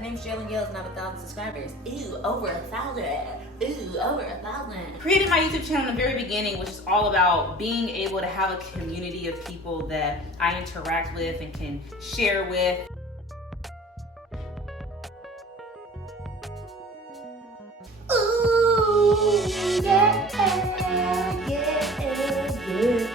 My name's Jailyn and I have 1,000 subscribers. Ooh, over 1,000. Ooh, over 1,000. Created my YouTube channel in the very beginning, which is all about being able to have a community of people that I interact with and can share with. Ooh, yeah, yeah, yeah, ooh.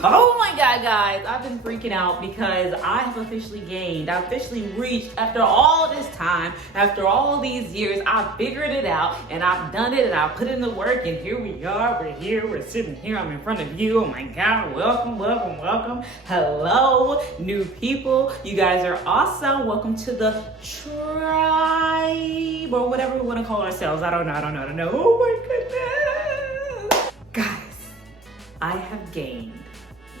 Oh my God, guys, I've been freaking out because I have officially gained, I've officially reached, after all this time, after all these years, I've figured it out and I've done it and I've put in the work and here we are, we're sitting here, I'm in front of you. Oh my God, welcome, welcome, welcome. Hello, new people. You guys are awesome. Welcome to the tribe or whatever we want to call ourselves. I don't know. Oh my goodness. Guys, I have gained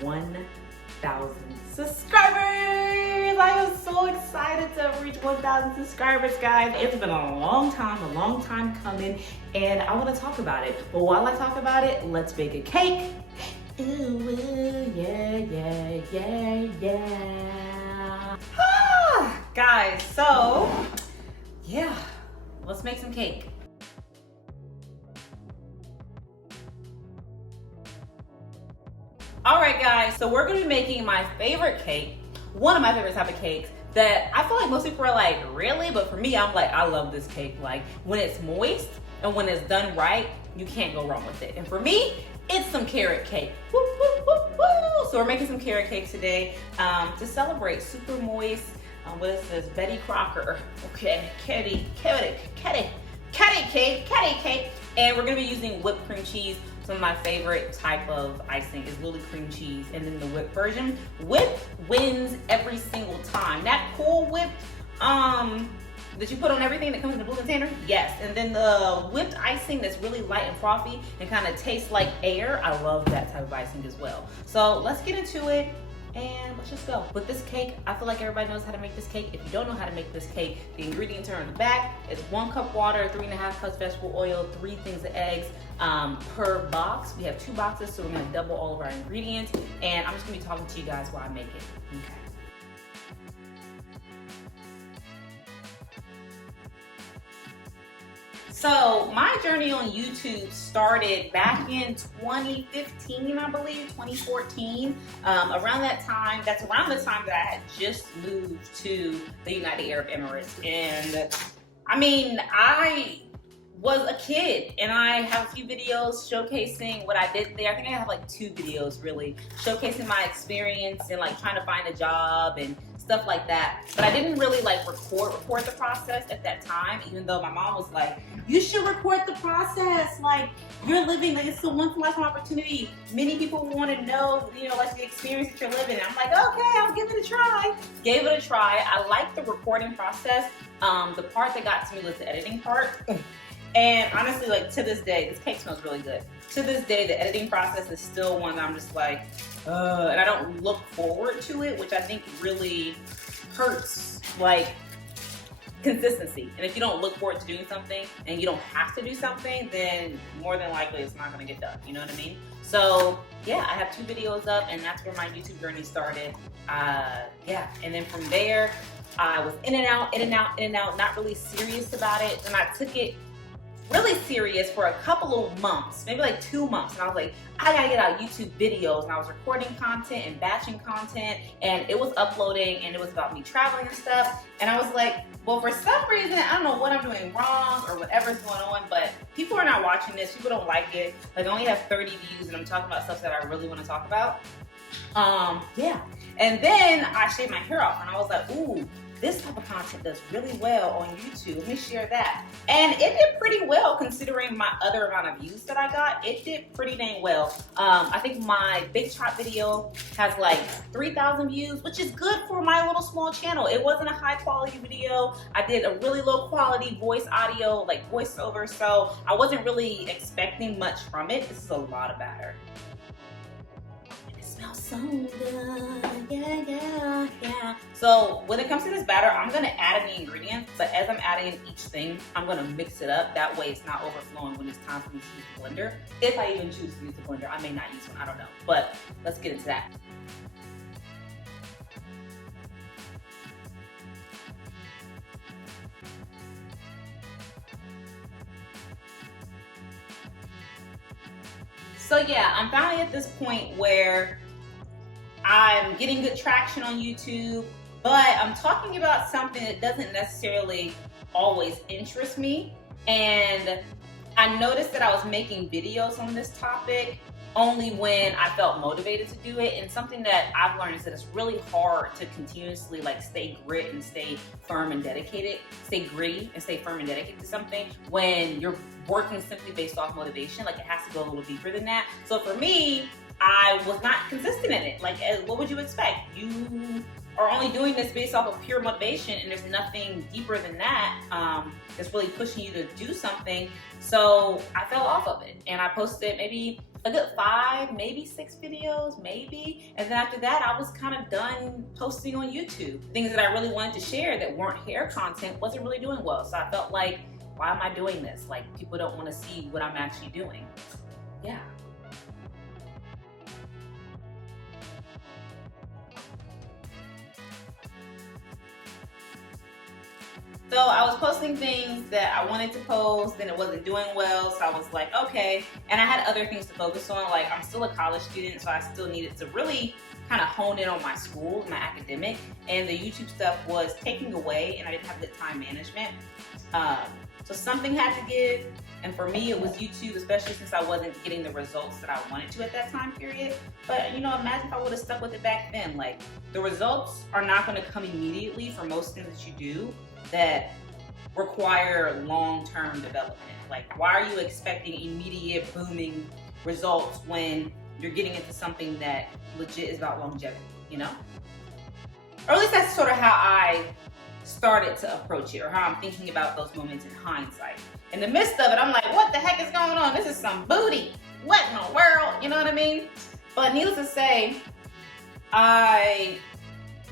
1,000 subscribers. I am so excited to reach 1,000 subscribers, guys. It's been a long time coming, and I want to talk about it. But while I talk about it, let's bake a cake. Ooh, yeah. Guys, so yeah, let's make some cake. All right, guys, so we're gonna be making my favorite cake, one of my favorite type of cakes that I feel like most people are like, really? But for me, I'm like, I love this cake. Like, when it's moist and when it's done right, you can't go wrong with it. And for me, it's some carrot cake. Woo, woo, woo, woo. So we're making some carrot cake today to celebrate super moist, what is this, Betty Crocker. Okay, catty cake. And we're gonna be using whipped cream cheese. Some of my favorite type of icing is really cream cheese, and then the whipped version. Whip wins every single time. That Cool Whip that you put on everything that comes in the blue container, yes. And then the whipped icing that's really light and frothy and kind of tastes like air. I love that type of icing as well. So let's get into it. And let's just go. With this cake, I feel like everybody knows how to make this cake. If you don't know how to make this cake, the ingredients are on the back. It's 1 cup water, 3.5 cups vegetable oil, 3 things of eggs per box. We have 2 boxes, so we're gonna double all of our ingredients. And I'm just gonna be talking to you guys while I make it. Okay. So my journey on YouTube started back in 2015, I believe, 2014. Around that time, that's around the time that I had just moved to the United Arab Emirates. And I mean, I was a kid and I have a few videos showcasing what I did there. I think I have like 2 videos really showcasing my experience and like trying to find a job and stuff like that. But I didn't really like record the process at that time, even though my mom was like, you should record the process. Like, you're living, like, it's a once in a lifetime opportunity. Many people want to know, you know, like the experience that you're living. And I'm like, okay, I'll give it a try. Gave it a try. I liked the recording process. The part that got to me was the editing part. And honestly, like to this day, this cake smells really good. To this day, the editing process is still one I'm just like, and I don't look forward to it, which I think really hurts, like, consistency. And if you don't look forward to doing something and you don't have to do something, then more than likely it's not gonna get done, you know what I mean? So yeah, I have 2 videos up and that's where my YouTube journey started. Yeah, and then from there, I was in and out, not really serious about it. And I took it really serious for a couple of months, maybe like 2 months. And I was like, I gotta get out YouTube videos. And I was recording content and batching content and it was uploading and it was about me traveling and stuff. And I was like, well, for some reason, I don't know what I'm doing wrong or whatever's going on, but people are not watching this. People don't like it. Like, I only have 30 views and I'm talking about stuff that I really want to talk about. Yeah. And then I shaved my hair off and I was like, ooh, this type of content does really well on YouTube. Let me share that. And it did pretty well considering my other amount of views that I got. It did pretty dang well. I think my big chop video has like 3,000 views, which is good for my little small channel. It wasn't a high quality video. I did a really low quality voice audio, like voiceover. So I wasn't really expecting much from it. This is a lot of batter. smells so good. Yeah. So when it comes to this batter, I'm gonna add in the ingredients, but as I'm adding in each thing, I'm gonna mix it up. That way it's not overflowing when it's time for me to use the blender. If I even choose to use the blender, I may not use one, I don't know. But let's get into that. So yeah, I'm finally at this point where I'm getting good traction on YouTube, but I'm talking about something that doesn't necessarily always interest me. And I noticed that I was making videos on this topic only when I felt motivated to do it. And something that I've learned is that it's really hard to continuously like stay grit and stay firm and dedicated, stay gritty and stay firm and dedicated to something when you're working simply based off motivation. Like it has to go a little deeper than that. So for me, I was not consistent in it. Like, what would you expect? You are only doing this based off of pure motivation, and there's nothing deeper than that that's really pushing you to do something. So I fell off of it, and I posted maybe a good 5, maybe 6 videos, maybe. And then after that, I was kind of done posting on YouTube. Things that I really wanted to share that weren't hair content wasn't really doing well. So I felt like, why am I doing this? Like, people don't want to see what I'm actually doing. Yeah. So I was posting things that I wanted to post and it wasn't doing well. So I was like, okay. And I had other things to focus on. Like I'm still a college student, so I still needed to really kind of hone in on my school, my academic, and the YouTube stuff was taking away and I didn't have good time management. So something had to give. And for me, it was YouTube, especially since I wasn't getting the results that I wanted to at that time period. But you know, imagine if I would have stuck with it back then. Like the results are not going to come immediately for most things that you do that require long-term development. Like, why are you expecting immediate booming results when you're getting into something that legit is about longevity, you know? Or at least that's sort of how I started to approach it, or how I'm thinking about those moments in hindsight. In the midst of it, I'm like, what the heck is going on? This is some booty. What in the world? You know what I mean? But needless to say, I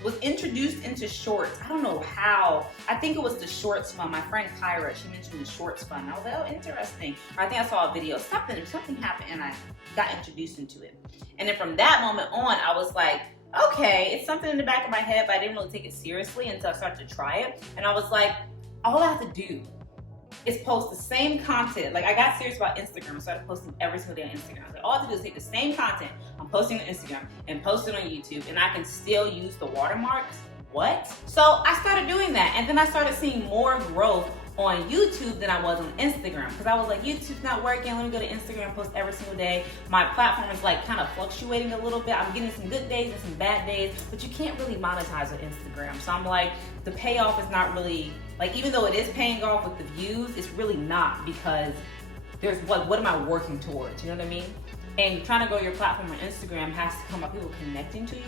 was introduced into shorts. I don't know how. I think it was the shorts fun. My friend Kyra, she mentioned the shorts fun. I was like, oh, interesting. Or I think I saw a video. Something happened and I got introduced into it. And then from that moment on, I was like, okay, it's something in the back of my head, but I didn't really take it seriously until I started to try it. And I was like, all I have to do is post the same content. Like I got serious about Instagram. I started posting every single day on Instagram. I was like, all I have to do is take the same content I'm posting on Instagram and post it on YouTube, and I can still use the watermarks. What? So I started doing that, and then I started seeing more growth on YouTube than I was on Instagram, because I was like, YouTube's not working, let me go to Instagram and post every single day. My platform is like kind of fluctuating a little bit. I'm getting some good days and some bad days, but you can't really monetize on Instagram. So I'm like, the payoff is not really, like, even though it is paying off with the views, it's really not, because there's what am I working towards, you know what I mean? And trying to grow your platform on Instagram has to come by people connecting to you.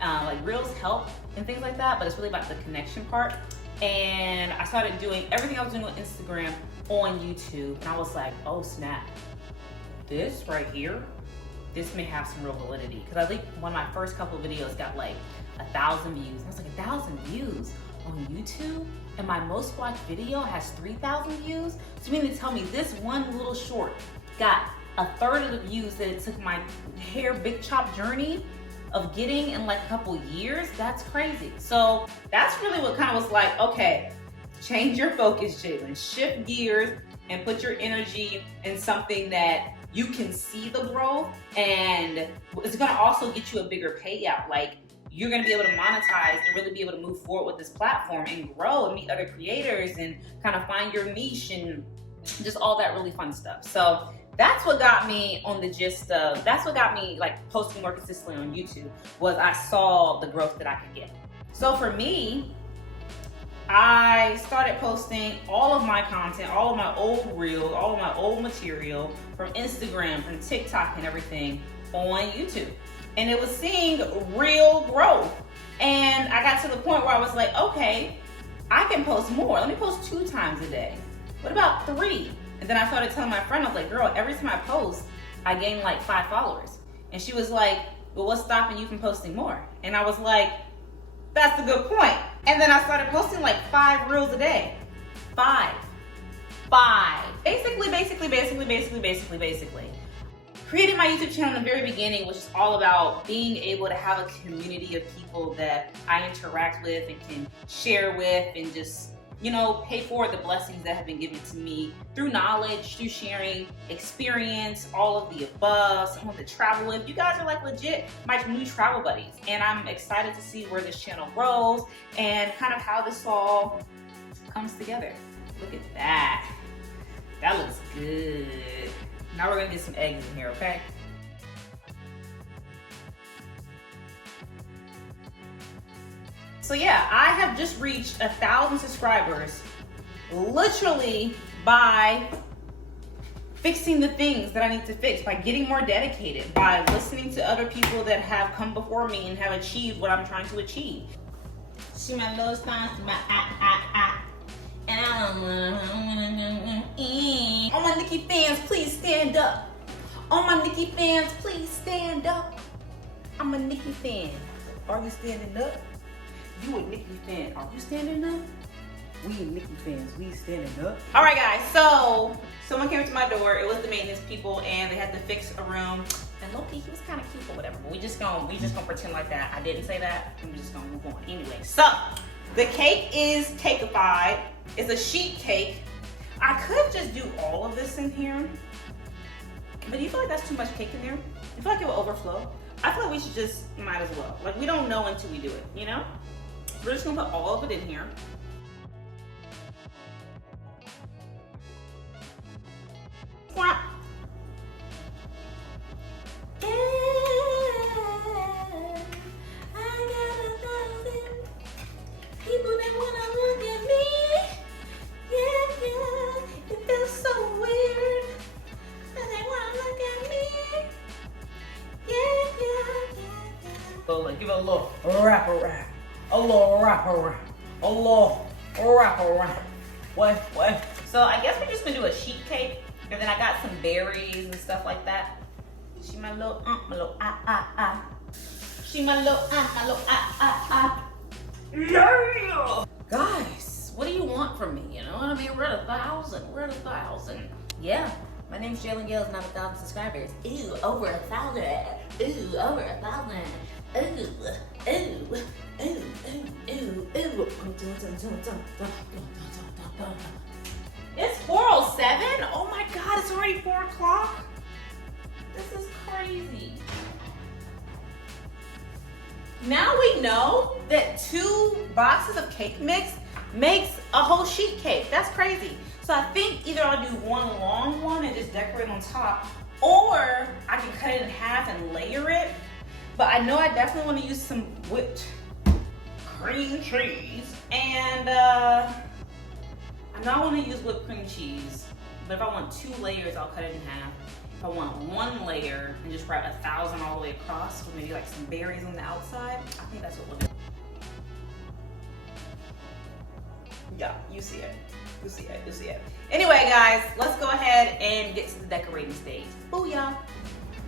Like Reels help and things like that, but it's really about the connection part. And I started doing everything I was doing on Instagram on YouTube, and I was like, oh snap, this right here, this may have some real validity. Because I think one of my first couple of videos got like 1,000 views. I was like, 1,000 views on YouTube? And my most watched video has 3,000 views? So you mean to tell me this one little short got 1/3 of the views that it took my hair big chop journey of getting in like a couple years? That's crazy. So that's really what kind of was like, okay, change your focus, Jailyn. Shift gears and put your energy in something that you can see the growth, and it's gonna also get you a bigger payout. Like you're gonna be able to monetize and really be able to move forward with this platform and grow and meet other creators and kind of find your niche and just all that really fun stuff. So that's what got me on the gist of, that's what got me like posting more consistently on YouTube, was I saw the growth that I could get. So for me, I started posting all of my content, all of my old reels, all of my old material from Instagram, from TikTok and everything on YouTube. And it was seeing real growth. And I got to the point where I was like, okay, I can post more. Let me post 2 times a day. What about 3? And then I started telling my friend, I was like, girl, every time I post, I gain like 5 followers. And she was like, but what's stopping you from posting more? And I was like, that's a good point. And then I started posting like 5 reels a day. 5. Basically. Created my YouTube channel in the very beginning, which is all about being able to have a community of people that I interact with and can share with, and just, you know, pay forward the blessings that have been given to me through knowledge, through sharing experience, all of the above, someone to travel with. You guys are like legit my new travel buddies, and I'm excited to see where this channel grows and kind of how this all comes together. Look at that. That looks good. Now we're gonna get some eggs in here, okay? So yeah, I have just reached 1,000 subscribers literally by fixing the things that I need to fix, by getting more dedicated, by listening to other people that have come before me and have achieved what I'm trying to achieve. See my little signs, my and all my Nicki fans, please stand up. All my Nicki fans, please stand up. I'm a Nicki fan. Are you standing up? You a Nicki fan. Are you standing up? We Nicki fans, we standing up. All right, guys. So someone came to my door. It was the maintenance people, and they had to fix a room. And Loki, he was kind of cute or whatever. But we just gonna pretend like that. I didn't say that. I'm just gonna move on. Anyway, so the cake is cakeified. It's a sheet cake. I could just do all of this in here, but do you feel like that's too much cake in there? You feel like it will overflow? I feel like we should just, might as well. Like, we don't know until we do it, you know? We're just gonna put all of it in here. Swap. Give it a little wrap around. A little wrap around. A little wrap around. What? So I guess we're just gonna do a sheet cake. And then I got some berries and stuff like that. She my little She my little Yeah! Guys, what do you want from me? You know what I mean? We're at 1,000. Yeah. My name's Jailyn, not 1,000 subscribers. Ooh, over 1,000. Ooh, over 1,000. Ooh. It's 4:07? Oh my God, it's already 4 o'clock? This is crazy. Now we know that 2 boxes of cake mix makes a whole sheet cake. That's crazy. So I think either I'll do one long one and just decorate on top, or I can cut it in half and layer it. But I know I definitely want to use some whipped cream cheese. And I know I want to use whipped cream cheese, but if I want 2 layers, I'll cut it in half. If I want 1 layer and just wrap 1,000 all the way across with maybe like some berries on the outside, I think that's what we'll do. Yeah, you see it. Anyway, guys, let's go ahead and get to the decorating stage. Booyah!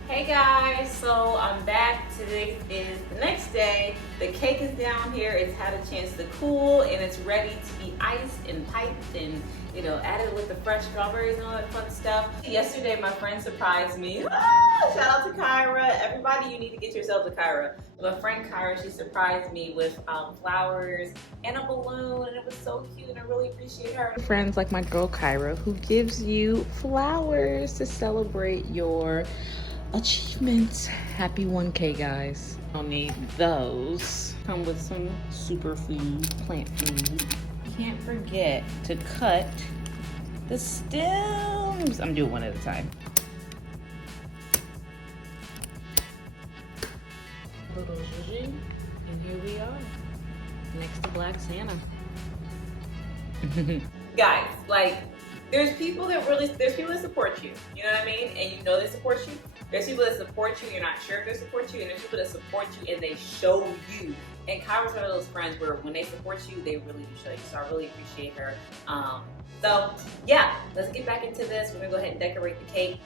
Hey guys, so I'm back. Today is the next day. The cake is down here. It's had a chance to cool, and it's ready to be iced and piped and, you know, added with the fresh strawberries and all that fun stuff. Yesterday, my friend surprised me. Shout out to Kyra. Everybody, you need to get yourselves a Kyra. My friend Kyra, she surprised me with flowers and a balloon, and it was so cute, and I really appreciate her. Friends like my girl Kyra, who gives you flowers to celebrate your achievements. Happy 1K, guys. I'll need those. Come with some superfood, plant food. Can't forget to cut the stems. I'm doing one at a time. Little Gigi, and here we are, next to Black Santa. Guys, like, there's people that support you. You know what I mean? And you know they support you. There's people that support you, you're not sure if they support you, and there's people that support you and they show you. And Kyra's one of those friends where when they support you, they really do show you. So I really appreciate her. So yeah, let's get back into this. We're gonna go ahead and decorate the cake.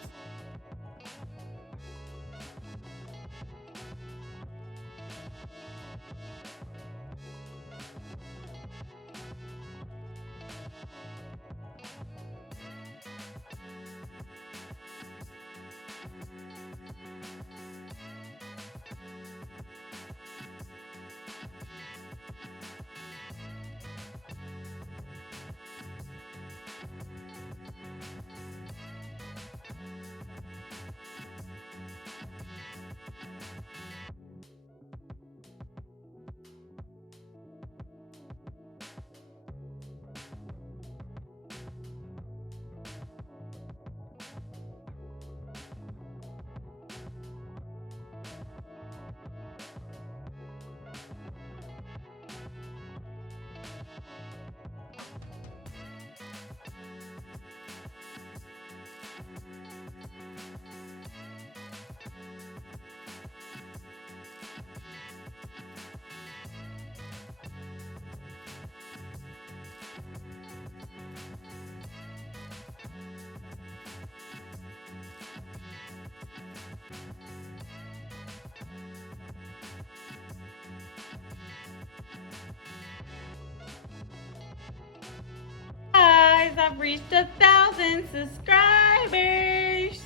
have reached 1,000 subscribers.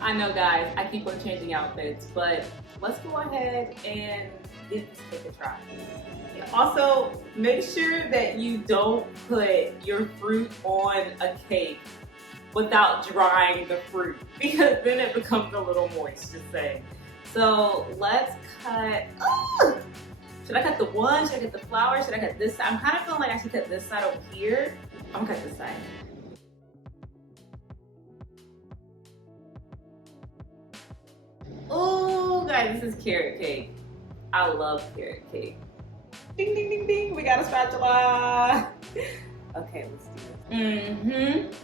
I know, guys, I keep on changing outfits, but let's go ahead and give this cake a try. Also, make sure that you don't put your fruit on a cake without drying the fruit, because then it becomes a little moist, just saying. So let's cut. Oh! Should I cut the one? Should I cut the flower? Should I cut this side? I'm kind of feeling like I should cut this side over here. I'm gonna cut this side. Oh, guys, this is carrot cake. I love carrot cake. Ding, ding, ding, ding. We got a spatula. Okay, let's do this.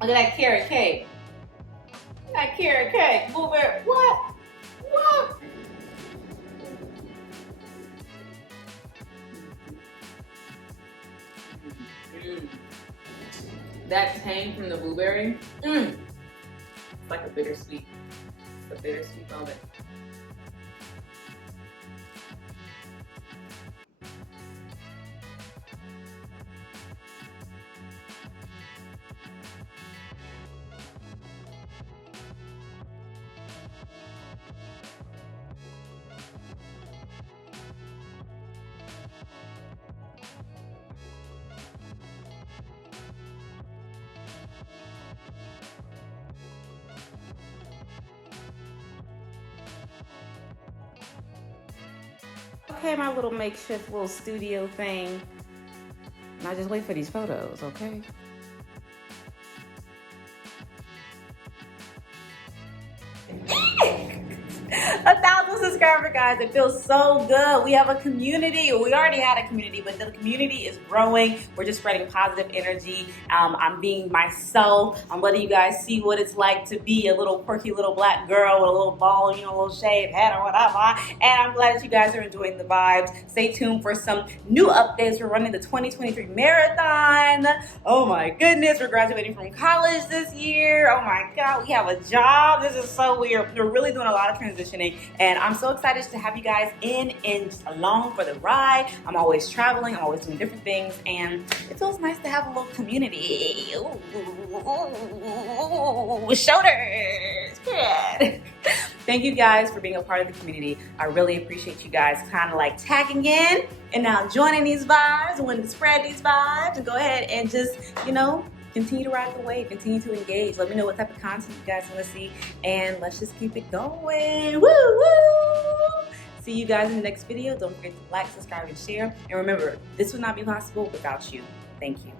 Look at that carrot cake. That carrot cake. Move it. What? What? That tang from the blueberry. It's like a bittersweet. It's a bittersweet moment. Okay, my little makeshift little studio thing. And I just wait for these photos, okay? 1,000 subscribers, guys. It feels so good. We have a community. We already had a community, but the community is growing. We're just spreading positive energy. I'm being myself. I'm letting you guys see what it's like to be a little quirky little black girl with a little ball, you know, a little shaved head or whatever. And I'm glad that you guys are enjoying the vibes. Stay tuned for some new updates. We're running the 2023 marathon. Oh my goodness. We're graduating from college this year. Oh my God. We have a job. This is so weird. We're really doing a lot of transitioning, and I'm so excited to have you guys in and just along for the ride. I'm always traveling, I'm always doing different things, and it feels nice to have a little community. Ooh, shoulders. Good. Thank you guys for being a part of the community. I really appreciate you guys kind of like tagging in and now joining these vibes and wanting to spread these vibes, and go ahead and just, you know, continue to ride the wave, continue to engage. Let me know what type of content you guys want to see, and let's just keep it going. Woo, woo! See you guys in the next video. Don't forget to like, subscribe, and share. And remember, this would not be possible without you. Thank you.